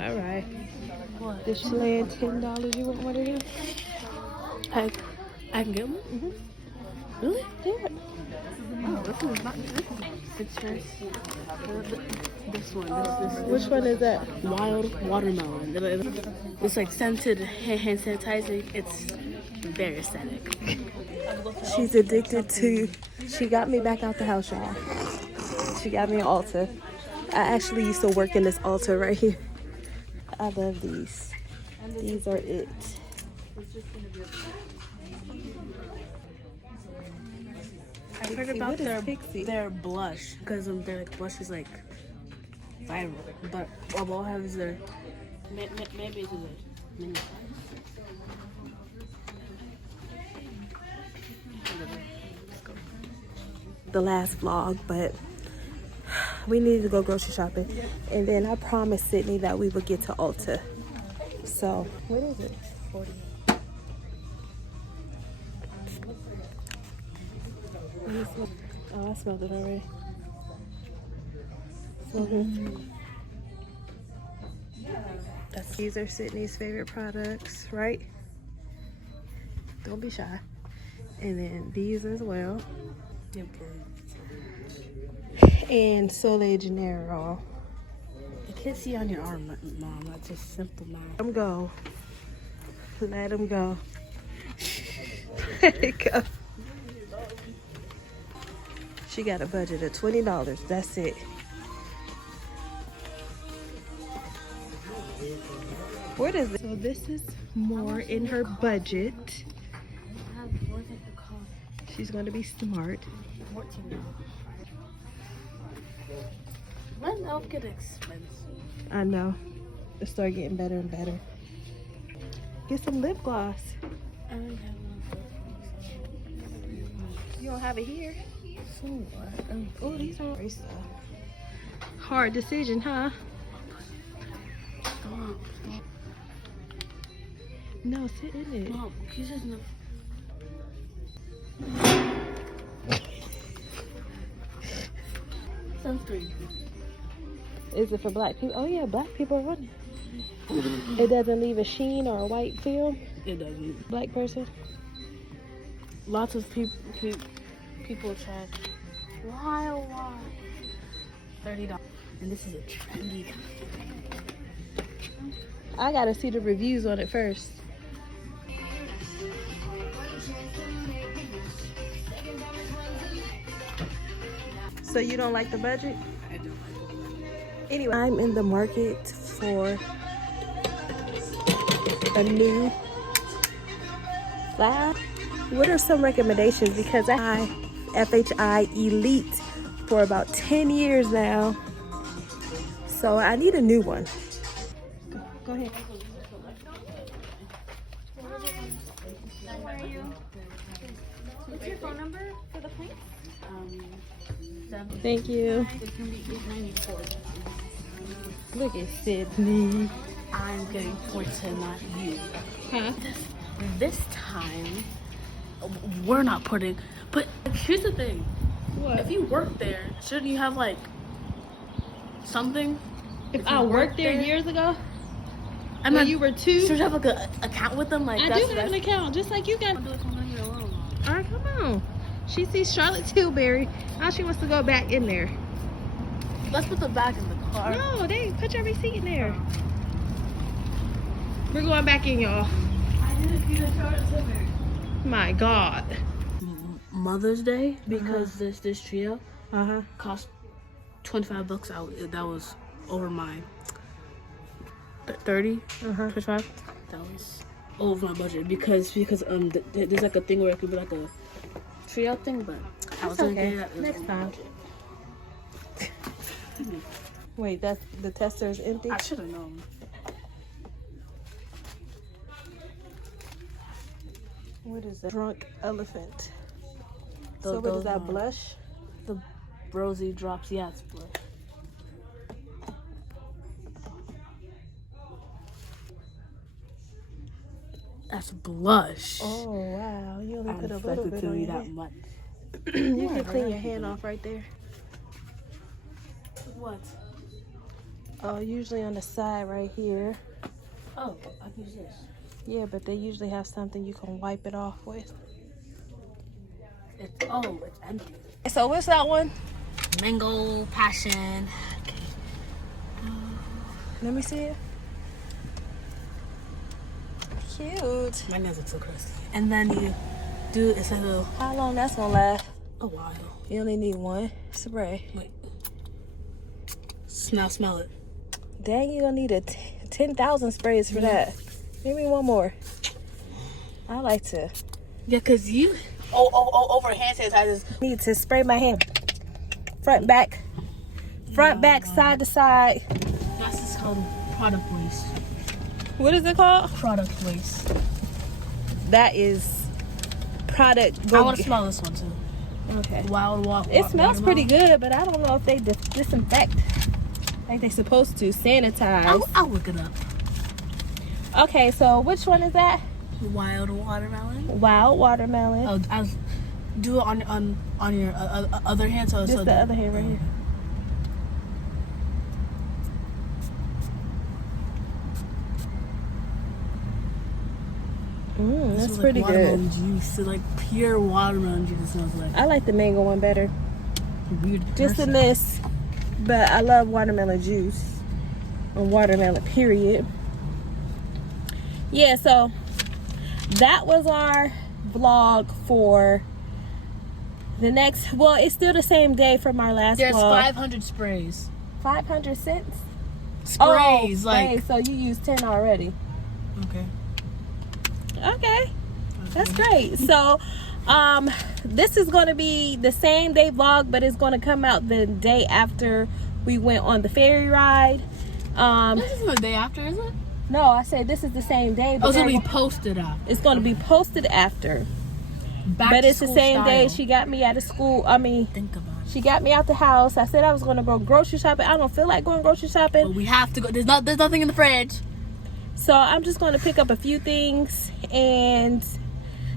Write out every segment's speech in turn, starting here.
All right. What? This land $10. You want one of them? I can get one? Mm-hmm. Really? Yeah. Oh, this one's not this one. This one. Which one is that? Wild watermelon. It's like scented hand sanitizer. It's very aesthetic. She's addicted to. She got me back out the house, y'all. She got me an Ulta. I actually used to work in this Ulta right here. I love these. These are it. I heard about their blush because their like, blush is like viral. But all I have is their maybe it's a mini. The last vlog, but we needed to go grocery shopping, and then I promised Sydney that we would get to Ulta. So what is it? 40. Let me smell. Oh, I smelled it already. Smell good. These are Sydney's favorite products, right? Don't be shy. And then these as well. And Soleil Janeiro. I can't see on your arm, Mom. That's just simple math. Let him go. Let him go. Let it go. She got a budget of $20. That's it. What is it? So this is more in her budget. She's going to be smart. 14. When else get expensive? I know. It started getting better and better. Get some lip gloss. I don't have You don't have it here? so what? Oh, these are hard decision, huh? Stop. No, sit in it. Mom, you just know. Sunscreen. Is it for black people? Oh yeah, black people run it. It doesn't leave a sheen or a white film. It doesn't. Black person. Lots of people charge. Why? $30. And this is a trendy. I gotta see the reviews on it first. So you don't like the budget? I don't. Anyway, I'm in the market for a new flash. What are some recommendations? Because I FHI Elite for about 10 years now. So I need a new one. Go ahead. How are you? What's your phone number for the plate? Thank you. It can be $8.94. Look at Sydney. I'm getting points and not you. Huh? This time, we're not putting. But here's the thing: What? if you work there, shouldn't you have like something? If I worked there years ago, I when mean, you were 2, should you have like an account with them? Like I do have an account, just like you got. Do it on your own. All right, come on. She sees Charlotte Tilbury. Now she wants to go back in there. Let's put the bag in the car. No, they put your receipt in there. We're going back in, y'all. I didn't see the Charlotte Tilbury. My God. Mother's Day, because this trio Uh-huh. cost $25. That was over my 30, 25. That was over my budget because there's like a thing where it could be like a trio thing, but I was okay. that Next time. Wait, that's the tester is empty? I should have known. What is that? Drunk elephant. The- So what is those, that, blush? The rosy drops, yeah, it's blush. That's blush. Oh, wow. You only I put a didn't little expect it bit to on be your that hand. much. You can clean your hand off right there. What? Oh, usually on the side right here. Oh, I can use this. Yeah, but they usually have something you can wipe it off with. It's empty. So what's that one? Mango passion. Okay. Let me see it. Cute. My nails look so crusty. And then you do it's a little. How long that's gonna last? A while. You only need one spray. Wait. Smell it. Dang, you gonna need 10,000 sprays for that. Give me one more. I like to. Yeah, cause you over hand sanitizers. Need to spray my hand. Front, back, side to side. That's just called product waste. What is it called? Product waste. That is product. I want to smell this one too. Okay. Wild walk. It smells pretty good, but I don't know if they disinfect like they supposed to. Sanitize. I'll look it up. Okay, so which one is that? Wild watermelon. Wild watermelon. Oh, I'll do it on your other hand. So Just the other hand right here. That's pretty like watermelon juice. So like pure watermelon juice. It smells like. I like the mango one better. Weird. Just a miss, but I love watermelon juice and watermelon. Period. Yeah, so that was our vlog for the next. Well, it's still the same day from our last There's vlog. 500 sprays. 500 cents. Sprays, sprays. So you used 10 already. Okay. Okay, that's great. So this is going to be the same day vlog, but it's going to come out the day after we went on the ferry ride. This isn't the day after, is it? No, I said this is the same day, but it's going to be posted after. It's going to be posted after. But it's the same day she got me out of school. Think about it. She got me out the house. I said I was going to go grocery shopping. I don't feel like going grocery shopping. But we have to go. There's nothing in the fridge. So I'm just going to pick up a few things, and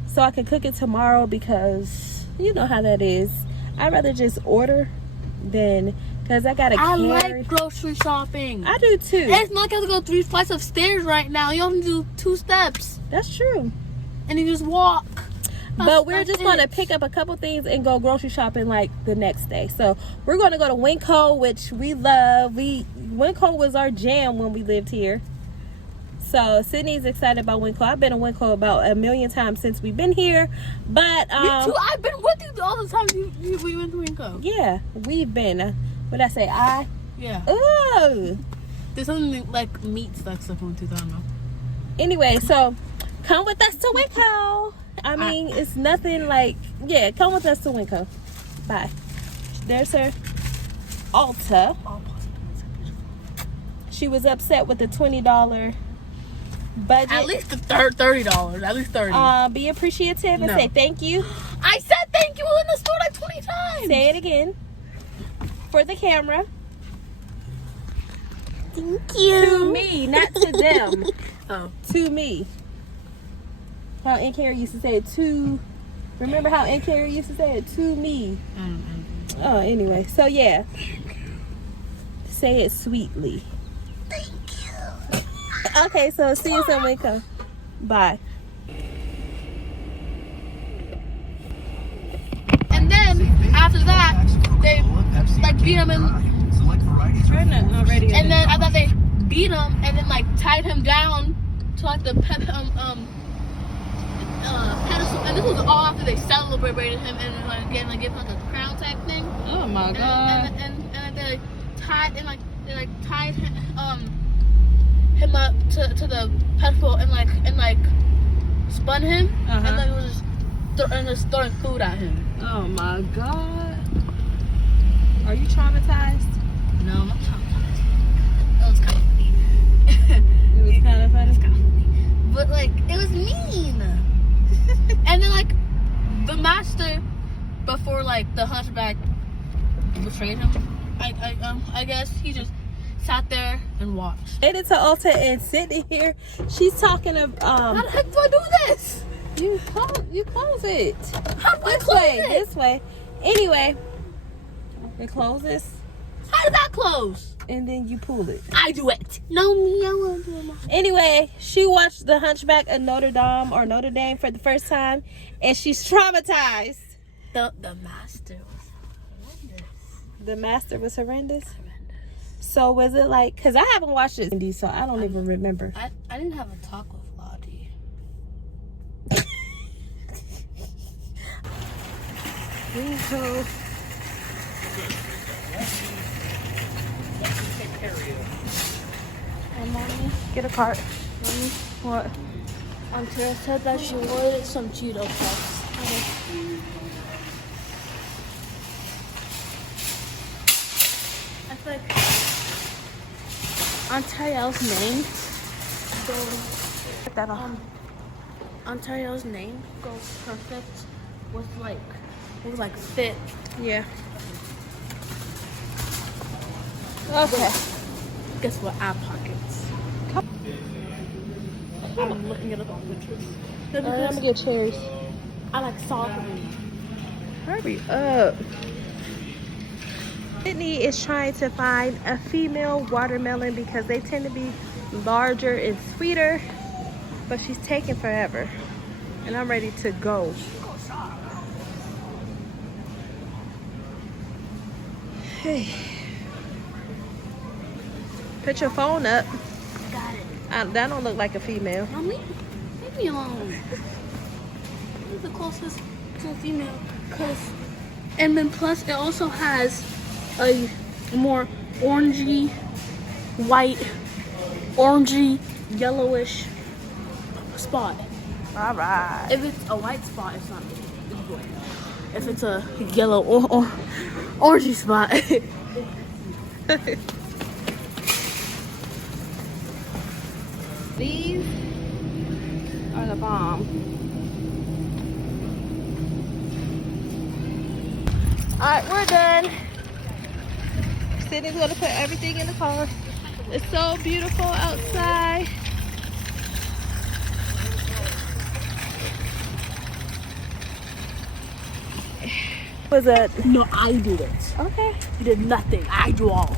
so I can cook it tomorrow, because you know how that is. I'd rather just order than, because I got to carry. I like grocery shopping. I do too. It's not going to go 3 flights of stairs right now. You only do 2 steps. That's true. And you just walk. But we're just going to pick up a couple things and go grocery shopping like the next day. So we're going to go to Winco, which we love. Winco was our jam when we lived here. So Sydney's excited about Winco. I've been to Winco about 1,000,000 times since we've been here. But me too. I've been with you all the time we went to Winco. Yeah, we've been. What did I say? Yeah. Ooh. There's something like meat stuff we went to. I don't know. Anyway, so come with us to Winco. I mean, it's nothing like, yeah, come with us to Winco. Bye. There's her Ulta. She was upset with the $20 budget. At least the $30. At least $30. Be appreciative and say thank you. I said thank you in the store like 20 times. Say it again for the camera. Thank you. To me, not to them. Oh. To me. How Aunt Carrie used to say it to. Remember how Aunt Carrie used to say it to me? Mm-hmm. Oh, anyway. So, yeah. Say it sweetly. Thank you. Okay, so see you some Winco. Bye. And then, after that, they like beat him and then I thought they beat him and then like tied him down to like the pedestal, and this was all after they celebrated him and like again like gave him like a crown type thing. Oh my god. And they tied him up to the pedestal and like spun him and then it was just throwing food at him. Oh my god. Are you traumatized? No, I'm not traumatized. That was kind of funny. It was kind of funny. But like it was mean. And then like the master, before like the hunchback betrayed him, I guess he just sat there and watched. Made it to Ulta and sitting here. She's talking of How the heck do I do this? You close it. How do I This close way. it? This way. Anyway, it closes. How does that close? and then you pull it. I do it. No, me, I won't do it. Anyway, she watched The Hunchback of Notre Dame for the first time, and she's traumatized. The master was horrendous. The master was horrendous. So was it like? Cause I haven't watched it, so I don't even remember. I didn't have a talk with Lottie. Winco. And mommy, Get a cart. mommy, What? Tara said that she wanted some Cheeto Puffs. I feel like Ontario's name Get that off. Ontario's name goes perfect with like fit. Yeah. Okay. Guess what? App pockets. I'm looking it up on Pinterest. I'm gonna get cherries. I like salt. Hurry up. Sydney is trying to find a female watermelon because they tend to be larger and sweeter, but she's taking forever. And I'm ready to go. Hey. Put your phone up. Got it. That don't look like a female. Mommy, leave me alone. This is the closest to a female. And then plus it also has a more orangey, white, orangey, yellowish spot. All right. If it's a white spot, it's not me. It's boy. If it's a yellow or orangey spot. These are the bomb. Alright, we're done. Sydney's gonna put everything in the car. It's so beautiful outside. Was that? No, I did it. Okay. You did nothing. I do all.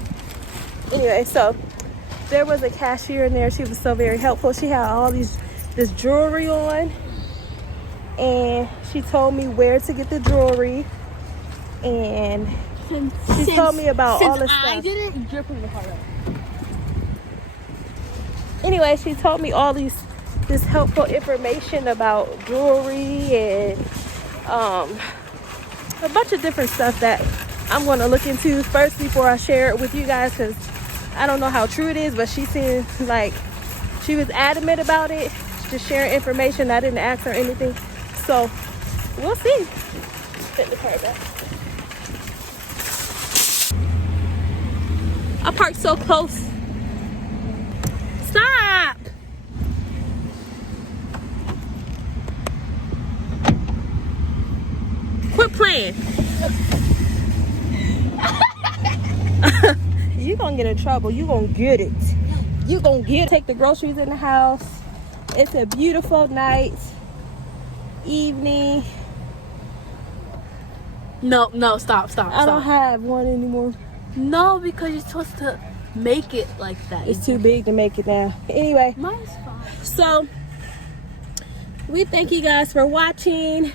Anyway, so there was a cashier in there. She was so very helpful. She had all this jewelry on, and she told me where to get the jewelry, and she told me about all the stuff. I did it, you're putting the car up. Anyway, she told me all this helpful information about jewelry and a bunch of different stuff that I'm going to look into first before I share it with you guys, because I don't know how true it is, but she seemed like she was adamant about it, just sharing information. I didn't ask her anything, so we'll see. Put the car back. I parked so close. Stop! Quit playing. You gonna get in trouble. You gonna get it. You gonna get it. Take the groceries in the house. It's a beautiful night, evening. No, stop. I don't have one anymore. No, because you're supposed to make it like that. It's too big to make it now. Anyway, Mine's fine. so we thank you guys for watching.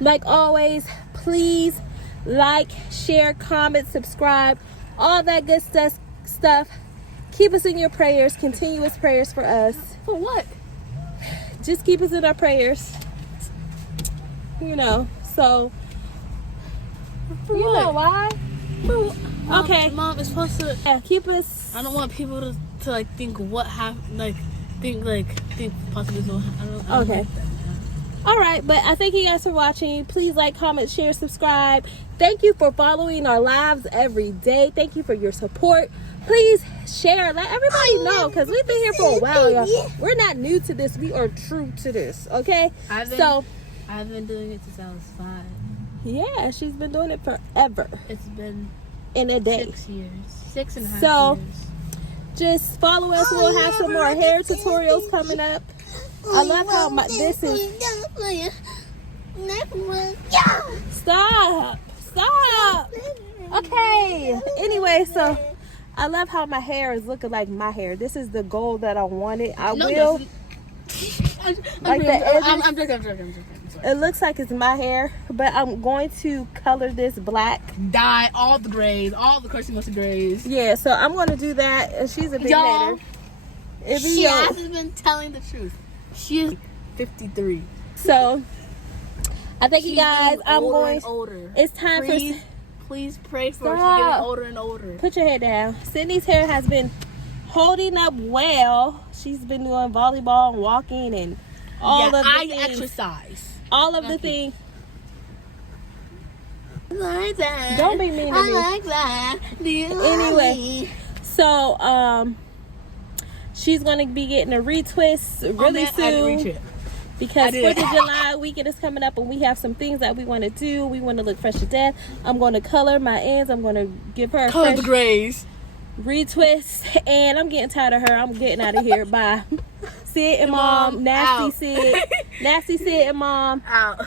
Like always, please like, share, comment, subscribe, all that good stuff. Keep us in your prayers, continuous prayers for us. For what? Just keep us in our prayers. You know, so For you what? know why? Okay. Mom, it's supposed to. Yeah, keep us. I don't want people to like think what happened. Think possibly so. I don't Okay. like that. All right, but I thank you guys for watching. Please like, comment, share, subscribe. Thank you for following our lives every day. Thank you for your support. Please share. Let everybody know, because we've been here for a while, y'all. We're not new to this. We are true to this, okay? I've been doing it since I was 5. Yeah, she's been doing it forever. It's been In a day. 6 years. 6.5 So, years. just follow us. We'll have some more hair tutorials coming up. I love how this is. Stop. Okay. Anyway, so I love how my hair is looking like my hair. This is the goal that I wanted. I will. Like the edges. I'm joking. It looks like it's my hair, but I'm going to color this black. Dye all the grays, all the crunchy musty grays. Yeah, so I'm going to do that. And she's a big Y'all, hater. she hasn't been telling the truth. She is 53. So I think She's you guys, getting I'm older going. and older. It's time Please pray for her. She's Stop. getting older and older. Put your head down. Sydney's hair has been holding up well. She's been doing volleyball and walking and all of the things. exercise. All of the things. Like that. Don't be mean to me. Like that. Anyway, so she's gonna be getting a retwist really soon because 4th of July weekend is coming up and we have some things that we want to do. We want to look fresh to death. I'm going to color my ends. I'm going to give her a color fresh the grays. retwist, and I'm getting tired of her. I'm getting out of here. Bye. Sid and Mom. Nasty out. Sid. Nasty Sid and Mom. Out.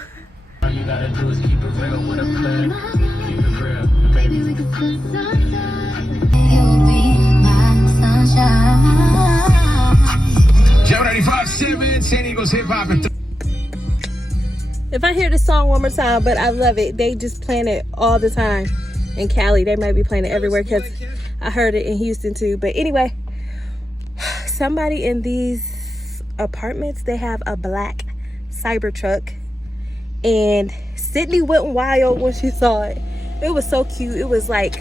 All you gotta do is keep it real with a plan. Keep it real, and baby, we can spend some time. You'll be my sunshine. Joe 95.7, San Diego's hip hop. If I hear this song one more time, but I love it. They just playing it all the time. In Cali, they might be playing it everywhere because I heard it in Houston too. But anyway, somebody in these apartments, they have a black Cybertruck. And Sydney went wild when she saw it. It was so cute. It was like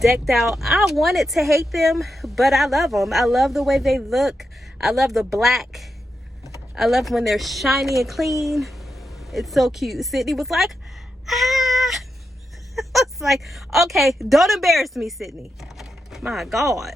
decked out. I wanted to hate them, but I love them. I love the way they look. I love the black. I love when they're shiny and clean. It's so cute. Sydney was like, ah. I was like, okay, don't embarrass me, Sydney. My God.